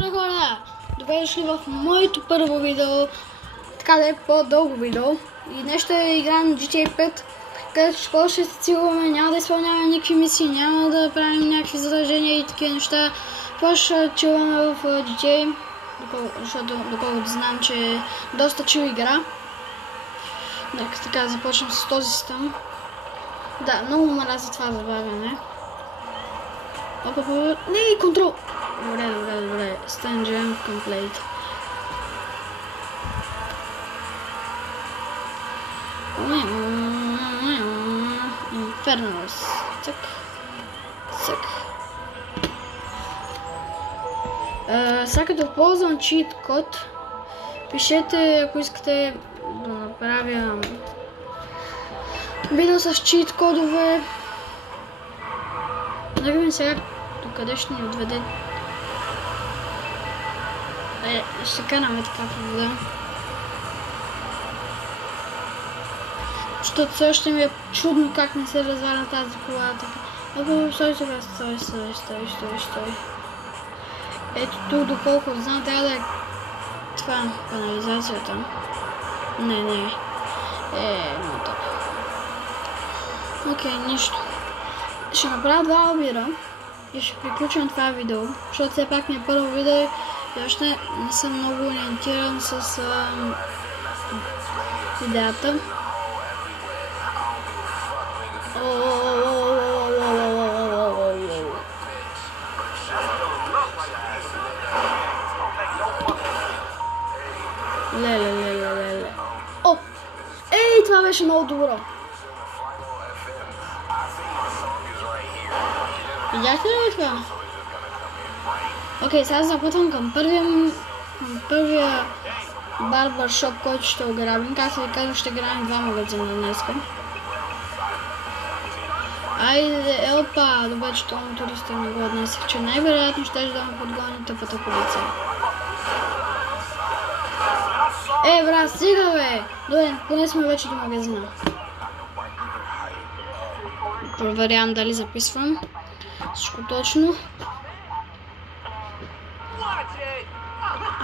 Здравейте хора! Добре дошли в моето първо видео, така да е по-дълго видео. И днес ще играем GTA 5, където скоро ще се цигуваме, няма да изпълняваме никакви мисии, няма да правим някакви задължения и такива неща. Просто ще чилваме в GTA, защото доколкото знам, че е доста чил игра. Нека така започнем с този систем. Да, много мразя това забавяне. Не, контрол! Добре. Stand jump complete. Infernals. Цък. Сега като ползвам чит код, пишете, ако искате да направя видео с чит кодове. Да видим сега докъде ще ни отведе. Ще караме така по вода. Защото все още ми е чудно как не се разваля тази кола. Стой. Ето тук, доколкото знам, трябва да е това канализацията. Не. Много тъп. Окей, нищо. Ще направя два обира и ще приключим това видео, защото все пак ми е първо видео и още не съм много ориентиран с идеята. Леле. О! Ей, това беше много добро. Видяхте ли това? Окей, сега запътвам към първия барбаршоп, който ще ограбим. Както ви казвам, ще грабим два магазина днеска. Айде, опа! Добре, че това моториста не го отнесех, че най-вероятно ще да ме подгони тъпата полиция. Брат, стига бе! Добре, поне сме вече до магазина. Проверявам дали записвам. Всичко точно.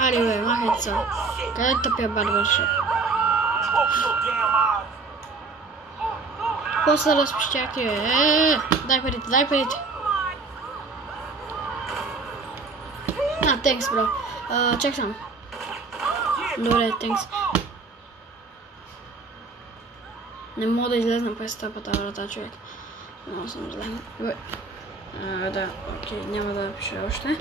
Ари бе, махайте се. Къде е тъпия барбаршоп? Какво са разпищяки бе? Дай парите. Тенкс, бро. Чек само. Добре, тенкс. Не мога да излезна през тъпата врата, човек. Много съм зле. Добре. Да, окей, няма да пиша още.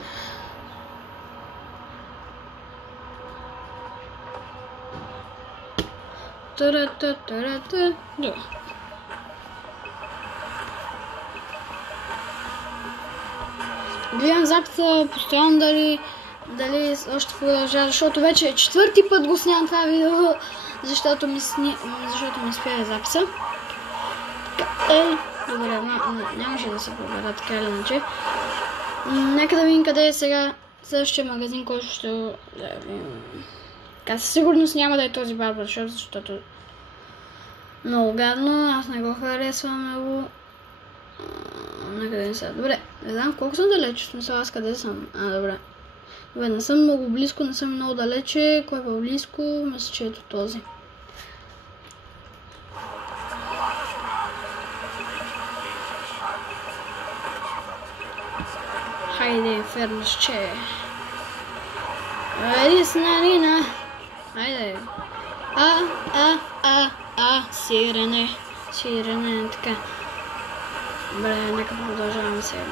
Добре. Гледам записа постоянно дали още продължава, защото вече четвърти път го снимам това видео, защото ми спира записа. Добре, нямаше да се победа така или иначе. Нека да видим къде е сега следващия магазин, който ще видим. Със сигурност няма да е този барбаршоп, защото много гадно, аз не го харесвам много. Накъде не са? Добре, не знам колко съм далече, в смисъл аз къде съм. Добре. Добре, не съм много близко, не съм много далече. Кой е по-близко? Мисля, че ето този. Хайде, фермерче. Рина. Хайде. Сирене, така. Добре, нека продължаваме сега.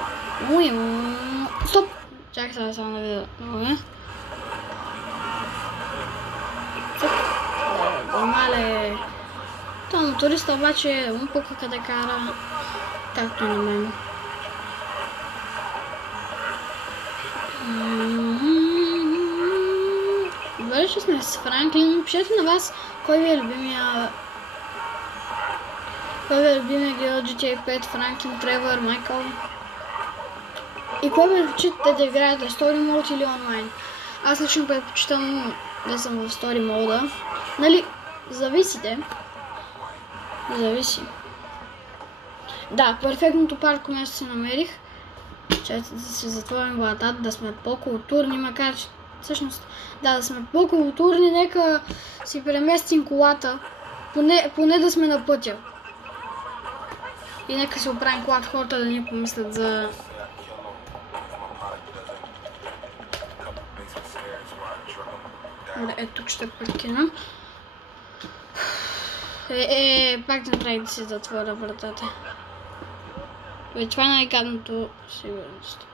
Стоп! Чакай сега само да видя. Мале. Това моториста обаче му пука къде кара. Както и на мен. Добре, че сме с Франклин. Пишете на вас кой ви е любимия герой от GTA 5, Франклин, Тревор, Майкъл. И кой предпочитате да играете, Story Mode или онлайн? Аз лично предпочитам да съм в Story Mode. Нали, зависи. Да, перфектното парко място си намерих. Чакайте да си затворим вратата, да сме по-културни, макар че всъщност да сме по-културни, нека си преместим колата, поне да сме на пътя. И нека си оправим колата, хората да ни помислят за... Тук ще паркирам. Пак не прави да си затворя вратата. Това е най-гадното сигурност.